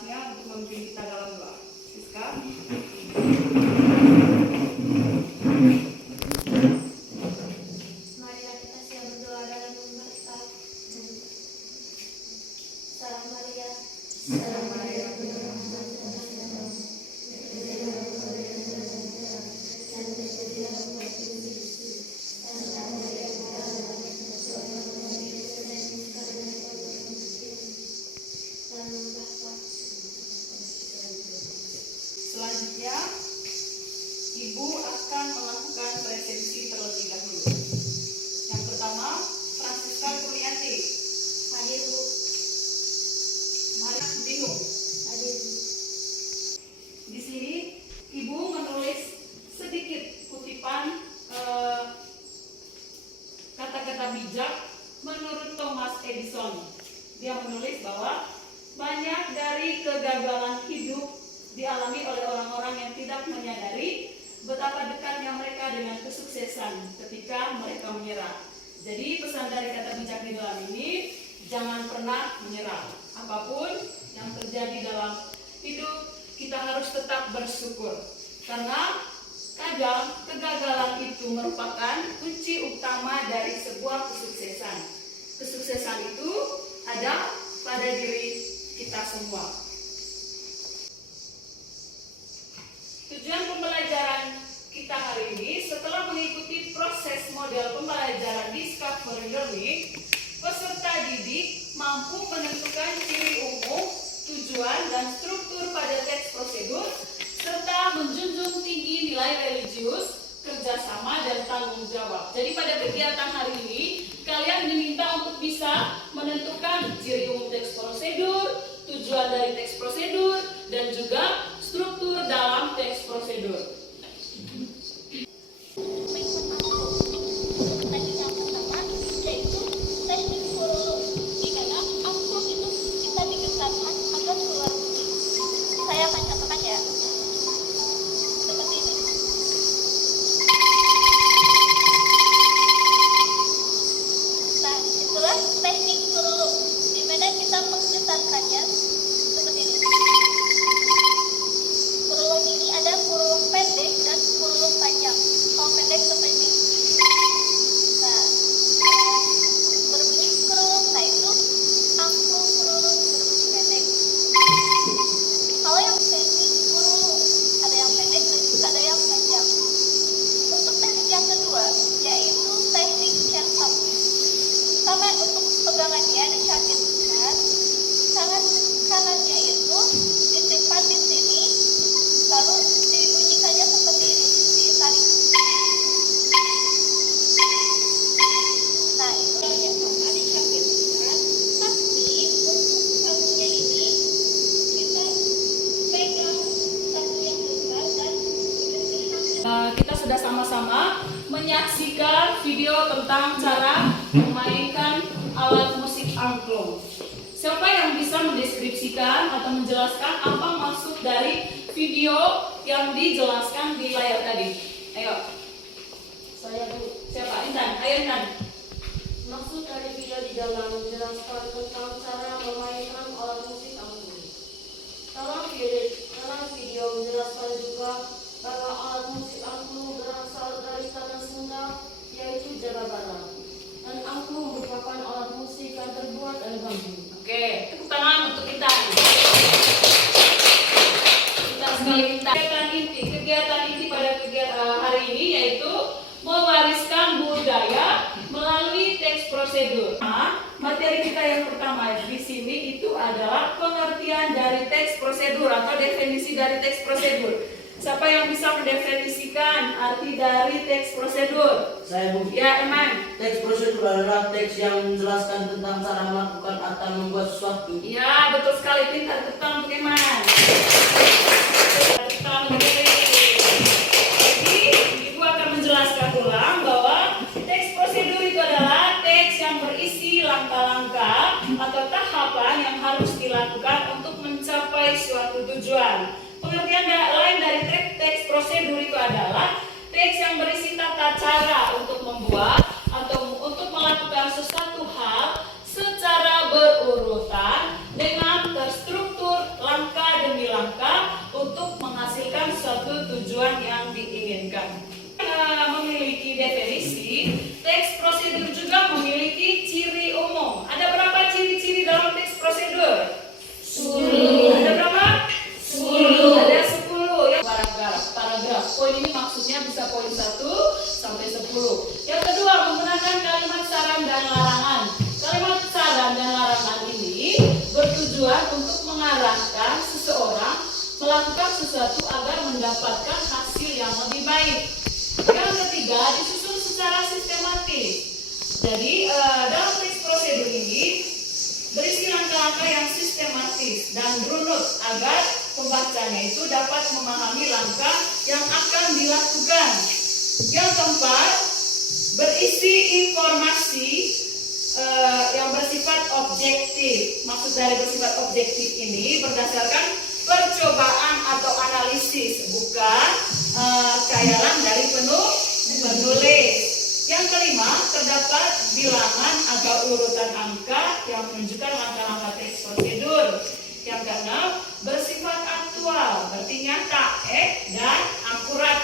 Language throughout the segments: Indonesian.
kelasnya untuk memimpin kita dalam doa. Siska. Marilah kita siap berdoa dalam memberkata. Salam Maria. Salam Maria. Selanjutnya, Ibu akan melakukan resepsi terlebih dahulu. Yang pertama, Francisca Kurniati. Hadir Bu. Maria Bingung. Hadir. Di sini, Ibu menulis sedikit kutipan kata-kata bijak menurut Thomas Edison. Dia menulis bahwa banyak dari kegagalan hidup dialami oleh orang-orang yang tidak menyadari betapa dekatnya mereka dengan kesuksesan ketika mereka menyerah. Jadi pesan dari kata bijak di dalam ini, jangan pernah menyerah. Apapun yang terjadi dalam hidup, kita harus tetap bersyukur. Karena kadang kegagalan itu merupakan kunci utama dari sebuah kesuksesan. Kesuksesan itu ada pada diri kita semua. Tujuan pembelajaran kita hari ini, setelah mengikuti proses model pembelajaran Discovery Learning, peserta didik mampu menentukan ciri umum, tujuan, dan struktur pada teks prosedur, serta menjunjung tinggi nilai religius, kerjasama, dan tanggung jawab. Jadi pada kegiatan hari ini, kalian diminta untuk bisa menentukan ciri umum teks prosedur, tujuan dari teks prosedur, dan juga struktur dalam teks prosedur. Tadi yang pertama yaitu teknik furulum, di mana angklung itu kita digetarkan agar keluar bunyi. Saya akan contohkan ya, seperti ini. Nah, itulah teknik furulum, di mana kita menggetarkannya seperti ini. Furulum ini ada furulum pendek dan furulum panjang. Kalau pendek seperti ini. Nah, berbunyi furulum, nah itu angklung furulum berbunyi pendek. Kalau yang teknik furulum ada yang pendek dan juga ada yang panjang. Untuk teknik yang kedua yaitu teknik centang. Sama untuk pegangannya dicantikkan, tangan kanannya itu disimpan di sini, lalu dibunyikannya seperti ini, ditarik. Nah, itu yang pertama dicantikkan, tapi untuk satunya ini kita pegang satu yang besar dan dibersihkan. Kita sudah sama-sama menyaksikan video tentang cara memainkan alat musik angklung. Siapa yang bisa mendeskripsikan atau menjelaskan apa maksud dari video yang dijelaskan di layar tadi? Ayo. Saya dulu. Siapa? Intan. Ayo Intan. Maksud dari video di dalam menjelaskan tentang cara memainkan alat musik angklung. Dalam video menjelaskan juga bahwa alat musik angklung berasal dari tanah Sunda, yaitu Jawa Barat. Dan angklung merupakan alat musik yang terbuat dari bambu. Oke, tepuk tangan untuk Intan. Intan sekali Intan. Kegiatan inti pada hari ini yaitu mewariskan budaya melalui teks prosedur. Nah, materi kita yang pertama di sini itu adalah pengertian dari teks prosedur atau definisi dari teks prosedur. Siapa yang bisa mendefinisikan arti dari teks prosedur? Saya Bu. Ya, Eman. Teks prosedur adalah teks yang menjelaskan tentang cara melakukan atau membuat sesuatu. Ya, betul sekali. Pintar, tepuk untuk Eman. Tepuk untuk Jadi, Ibu akan menjelaskan ulang bahwa teks prosedur itu adalah teks yang berisi langkah-langkah atau tahapan yang harus dilakukan untuk mencapai suatu tujuan. Pengertian lain dari teks prosedur itu adalah teks yang berisi tata cara untuk membuat atau untuk melakukan sesuatu hal secara berurutan dengan terstruktur langkah bertujuan untuk mengarahkan seseorang melakukan sesuatu agar mendapatkan hasil yang lebih baik. Yang ketiga, disusun secara sistematis. Jadi dalam teks prosedur ini berisi langkah-langkah yang sistematis dan runut agar pembacanya itu dapat memahami langkah yang akan dilakukan. Yang keempat, berisi informasi yang bersifat objektif. Maksud dari bersifat objektif ini berdasarkan percobaan atau analisis, bukan khayalan dari penulis. Yang kelima, terdapat bilangan atau urutan angka yang menunjukkan langkah-langkah teks prosedur. Yang keenam, bersifat aktual, berarti nyata, dan akurat,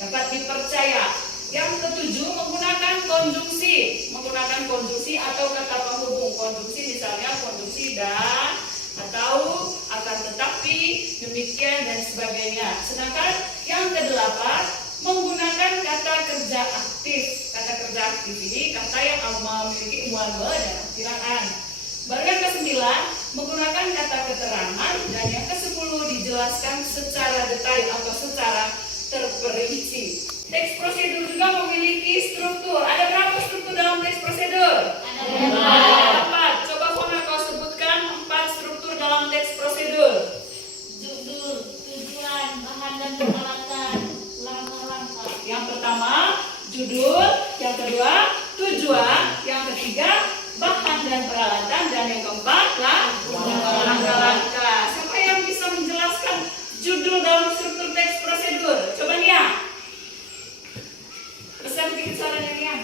dapat dipercaya. Yang ketujuh, menggunakan konjungsi atau kata penghubung. Konjungsi misalnya konjungsi dan, atau, akan tetapi, demikian dan sebagainya. Sedangkan yang kedelapan, menggunakan kata kerja aktif. Kata kerja aktif ini kata yang memiliki muanwa dan akhiran. Baru yang ke-9, menggunakan kata keterangan, dan yang ke-10 dijelaskan secara detail atau secara terperinci. Teks prosedur juga memiliki struktur. Ada berapa struktur dalam teks prosedur? Ada 4. Coba Fona kau sebutkan 4 struktur dalam teks prosedur. Judul, tujuan, bahan dan peralatan, langkah-langkah. Yang pertama, judul. Yang kedua, tujuan. Yang ketiga, bahan dan peralatan. Dan yang keempat, langkah-langkah. Siapa yang bisa menjelaskan judul dalam struktur teks prosedur? Coba Nia. Pesan bikin suaranya Nia.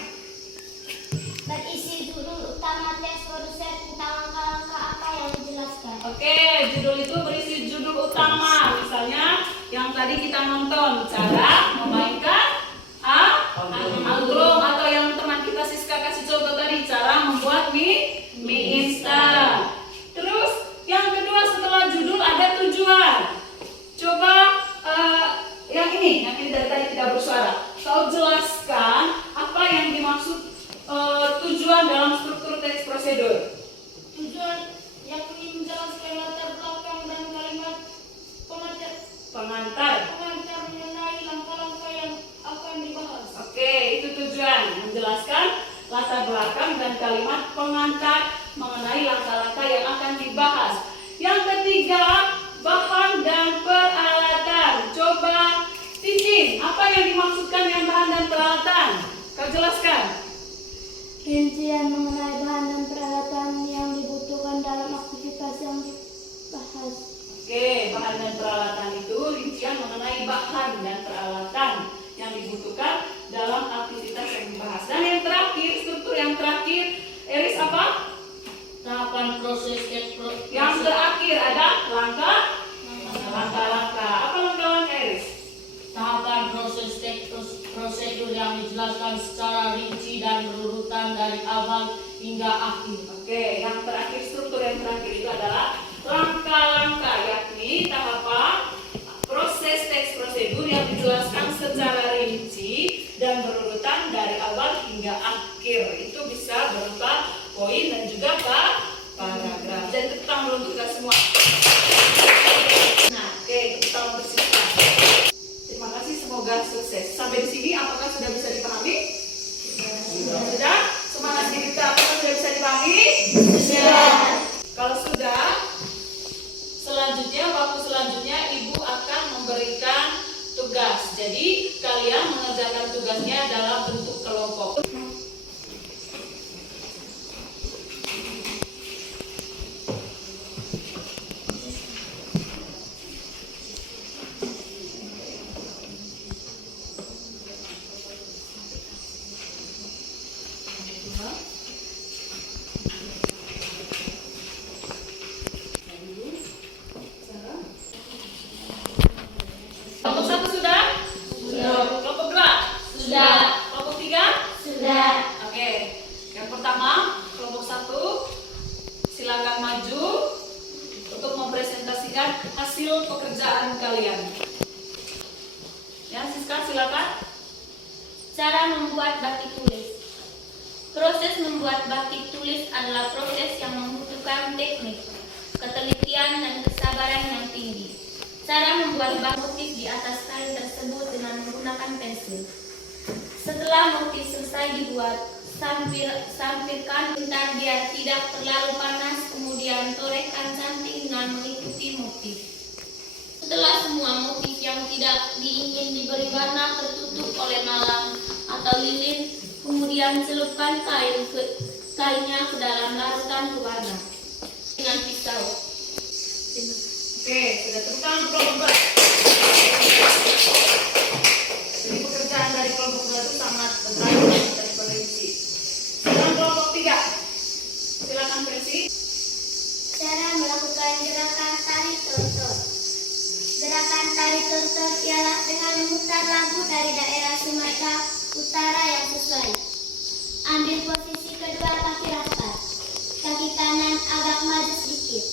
Berisi judul utama teks prosedur tentang langkah-langkah apa yang dijelaskan. Oke, judul itu berisi judul utama. Misalnya yang tadi kita nonton, cara memainkan angklung, atau yang teman kita Siska kasih contoh tadi, cara membuat mie instan. Terus yang kedua setelah judul ada tujuan. Coba yang ini dari tadi tidak bersuara. Kau jelaskan apa yang dimaksud tujuan dalam struktur teks prosedur. Tujuan yakni menjelaskan latar belakang dan kalimat pengantar mengenai langkah-langkah yang akan dibahas. Oke, itu tujuan, menjelaskan latar belakang dan kalimat pengantar mengenai langkah-langkah yang akan dibahas. Yang ketiga, bahan dan peralatan. Coba Titin, apa yang dimaksudkan dengan bahan dan peralatan? Kau jelaskan. Rincian mengenai bahan dan peralatan yang dibutuhkan dalam aktivitas yang dibahas. Oke, bahan dan peralatan itu rincian mengenai bahan dan peralatan yang dibutuhkan dalam aktivitas yang dibahas. Dan yang terakhir, struktur yang terakhir, Eris apa? Tahapan proses Yang terakhir ada langkah-langkah. Apa langkah-langkah Eris? tahapan proses teks prosedur yang dijelaskan secara rinci dan berurutan dari awal hingga akhir. Oke, yang terakhir, struktur yang terakhir itu adalah langkah-langkah, yakni tahapan proses teks prosedur yang dijelaskan secara rinci dan berurutan dari awal hingga akhir. Itu bisa berupa poin dan juga paragraf. Dan tepuk tangan untuk kita semua. Nah, oke, tepuk tangan bersama. Terima kasih, semoga sukses. Sampai di sini, apakah sudah bisa dipahami? Sudah? Semangat kita, apakah sudah bisa dipahami? Sudah. Kalau sudah, waktu selanjutnya Ibu akan memberikan tugas. Jadi kalian mengerjakan tugasnya dalam bentuk kelompok. Kelompok 1 sudah? Sudah. Kelompok 2? Sudah. Kelompok 3? Sudah. Oke. Yang pertama, kelompok 1 silakan maju untuk mempresentasikan hasil pekerjaan kalian. Ya, Siska silakan. Cara membuat batik tulis. Proses membuat batik tulis adalah proses yang membutuhkan teknik. ketelitian, dan kesabaran yang tinggi. Cara membuat motif di atas kain tersebut dengan menggunakan pensil. Setelah motif selesai dibuat, sampirkan bentar biar tidak terlalu panas, kemudian torehkan cantik dengan mengikuti motif. Setelah semua motif yang tidak diingin diberi warna tertutup oleh malam atau lilin, kemudian celupkan kainnya ke dalam larutan pewarna dengan pisau. Oke, sudah tepuk tangan untuk kelompok 2. Jadi pekerjaan dari kelompok 2 itu sangat berat dan terperinci. Sekarang kelompok 3. Silakan Presi. Cara melakukan gerakan tari tortor. Gerakan tari tortor ialah dengan memutar lagu dari daerah Sumatera Utara yang sesuai. Ambil posisi kedua kaki rapat, kaki kanan agak maju sedikit.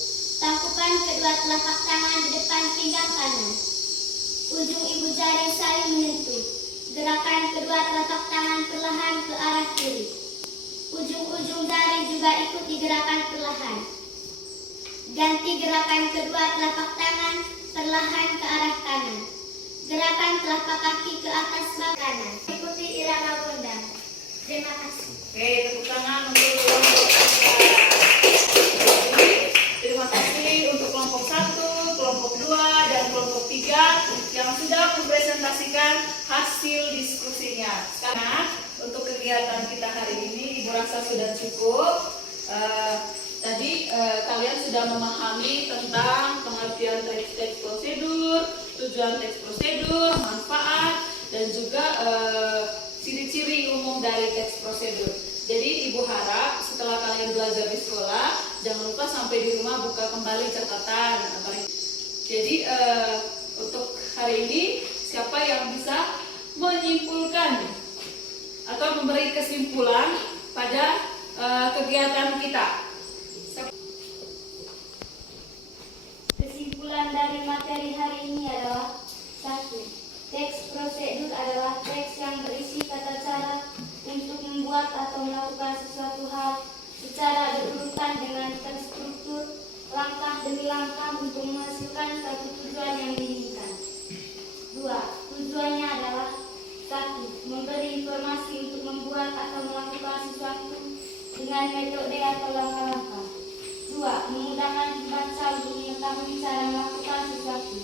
Tangkukan kedua telapak tangan di depan pinggang kanan. Ujung ibu jari saling menyentuh. Gerakan kedua telapak tangan perlahan ke arah kiri. Ujung-ujung jari juga ikut digerakan perlahan. Ganti gerakan kedua telapak tangan perlahan ke arah kanan. Gerakan telapak kaki ke atas bawah kanan. Ikuti irama gondang. Terima kasih. Oke, tepuk tangan untuk kelompok 3. Terima kasih untuk kelompok 1, kelompok 2, dan kelompok 3 yang sudah mempresentasikan hasil diskusinya. Sekarang untuk kegiatan kita hari ini, Ibu rasa sudah cukup. Tadi kalian sudah memahami tentang pengertian teks prosedur, tujuan teks prosedur, manfaat, dan juga ciri-ciri umum dari teks prosedur. Jadi Ibu harap setelah kalian belajar di sekolah, jangan lupa sampai di rumah buka kembali catatan. Jadi untuk hari ini, siapa yang bisa menyimpulkan atau memberi kesimpulan pada kegiatan kita? Kesimpulan dari materi hari ini adalah 1. Teks prosedur adalah teks yang berisi tata cara untuk membuat atau melakukan sesuatu hal secara berurutan dengan terstruktur, langkah demi langkah untuk menghasilkan satu tujuan yang diinginkan. 2. Tujuannya adalah 1. Memberi informasi untuk membuat atau melakukan sesuatu dengan metode atau langkah-langkah. 2. Memudahkan pembaca untuk mengetahui cara melakukan sesuatu.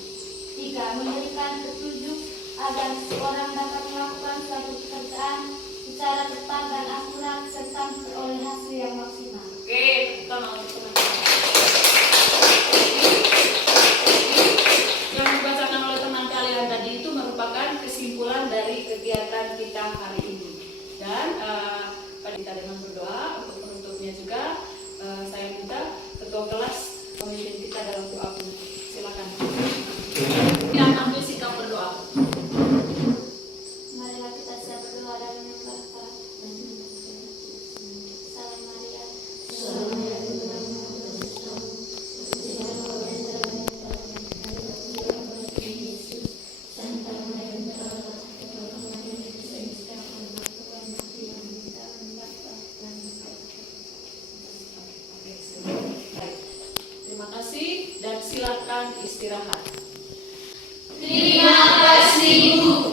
3. Memberikan petunjuk agar seseorang dapat melakukan suatu pekerjaan secara tepat dan akurat serta memperoleh hasil yang maksimal. Oke, tepuk tangan untuk teman-teman. Yang dibacakan oleh teman kalian tadi itu merupakan kesimpulan dari kegiatan kita hari ini. Dan pada kita dengan berdoa untuk penutupnya juga, saya minta ketua kelas memimpin kita dalam doa penutup. Silakan. Yang ambil sikap berdoa. Marilah kita siap berdoa dan menyembah. Salam Maria. Terima kasih dan silakan istirahat. Terima kasih, Bu.